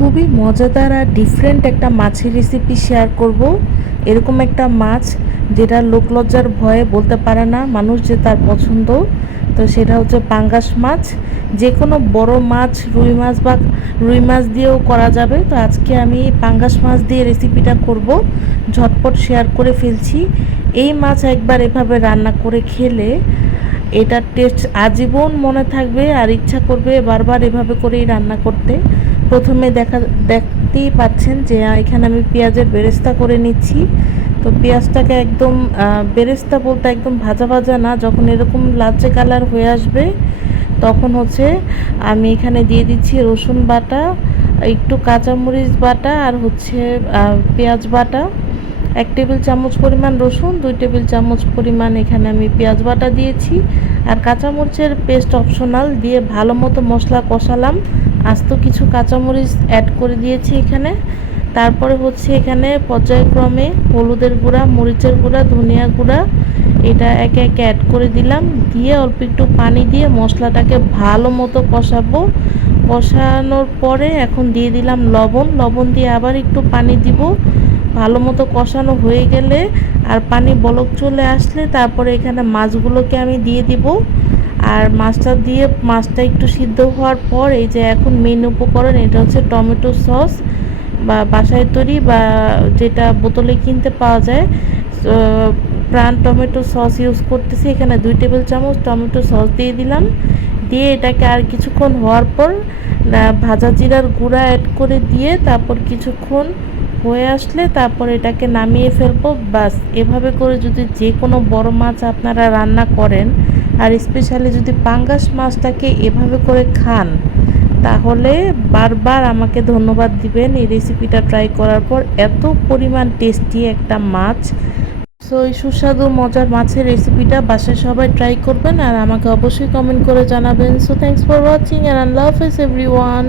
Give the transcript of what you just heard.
খুবই মজাদার আর ডিফারেন্ট একটা মাছের রেসিপি শেয়ার করব। এরকম একটা মাছ যেটা লোকলজ্জার ভয়ে বলতে পারে না মানুষ যে তার পছন্দ। তো সেটা হচ্ছে পাঙ্গাস মাছ। যে কোনো বড় মাছ, রুই মাছ দিয়েও করা যাবে। তো আজকে আমি পাঙ্গাস মাছ দিয়ে রেসিপিটা করব, ঝটপট শেয়ার করে ফেলছি। এই মাছ একবার এভাবে রান্না করে খেলে এটার টেস্ট আজীবন মনে থাকবে আর ইচ্ছা করবে বারবার এভাবে করেই রান্না করতে। প্রথমে দেখতেই পাচ্ছেন যে এখানে আমি পেঁয়াজের বেরেস্তা করে নিচ্ছি। তো পেঁয়াজটাকে একদম বেরেস্তা বলতে একদম ভাজা ভাজা না, যখন এরকম লালচে কালার হয়ে আসবে তখন হচ্ছে আমি এখানে দিয়ে দিচ্ছি রসুন বাটা, একটু কাঁচামরিচ বাটা আর হচ্ছে পেঁয়াজ বাটা। 1 টেবিল চামচ পরিমাণ রসুন, 2 টেবিল চামচ পরিমাণ এখানে আমি পেঁয়াজ বাটা দিয়েছি। আর কাঁচামরিচের পেস্ট অপশনাল, দিয়ে ভালো মতো মশলা কষালাম। আস্ত কিছু কাঁচামরিচ অ্যাড করে দিয়েছি এখানে। তারপরে হচ্ছে এখানে পর্যায়ক্রমে হলুদের গুঁড়া, মরিচের গুঁড়া, ধনিয়া গুঁড়া এটা একে একে অ্যাড করে দিলাম। দিয়ে অল্প একটু পানি দিয়ে মশলাটাকে ভালো মতো কষাবো। কষানোর পরে এখন দিয়ে দিলাম লবণ দিয়ে আবার একটু পানি দিব। ভালো মতো কষানো হয়ে গেলে আর পানি বলক চলে আসলে তারপরে এখানে মাছগুলোকে আমি দিয়ে দিব। আর মাছটা একটু সিদ্ধ হওয়ার পর এই যে এখন মেন উপকরণ, এটা হচ্ছে টমেটো সস বা বাসায় তৈরি বা যেটা বোতলে কিনতে পাওয়া যায়, প্রাণ টমেটো সস ইউজ করতেছি। এখানে 2 টেবিল চামচ টমেটো সস দিয়ে দিলাম। দিয়ে এটাকে আর কিছুক্ষণ হওয়ার পর ভাজা জিরার গুঁড়া অ্যাড করে দিয়ে তারপর কিছুক্ষণ হয়ে আসলে তারপর এটাকে নামিয়ে ফেলবো। বাস, এভাবে করে যদি যে কোনো বড় মাছ আপনারা রান্না করেন আর স্পেশালি যদি পাঙ্গাস মাছটাকে এভাবে করে খান, তাহলে বারবার আমাকে ধন্যবাদ দিবেন এই রেসিপিটা ট্রাই করার পর। এত পরিমাণ টেস্টি একটা মাছ। সো এই সুস্বাদু মজার মাছের রেসিপিটা বাসায় সবাই ট্রাই করবেন আর আমাকে অবশ্যই কমেন্ট করে জানাবেন। So thanks for watching and আল্লাহ হাফেজ এভরিওয়ান।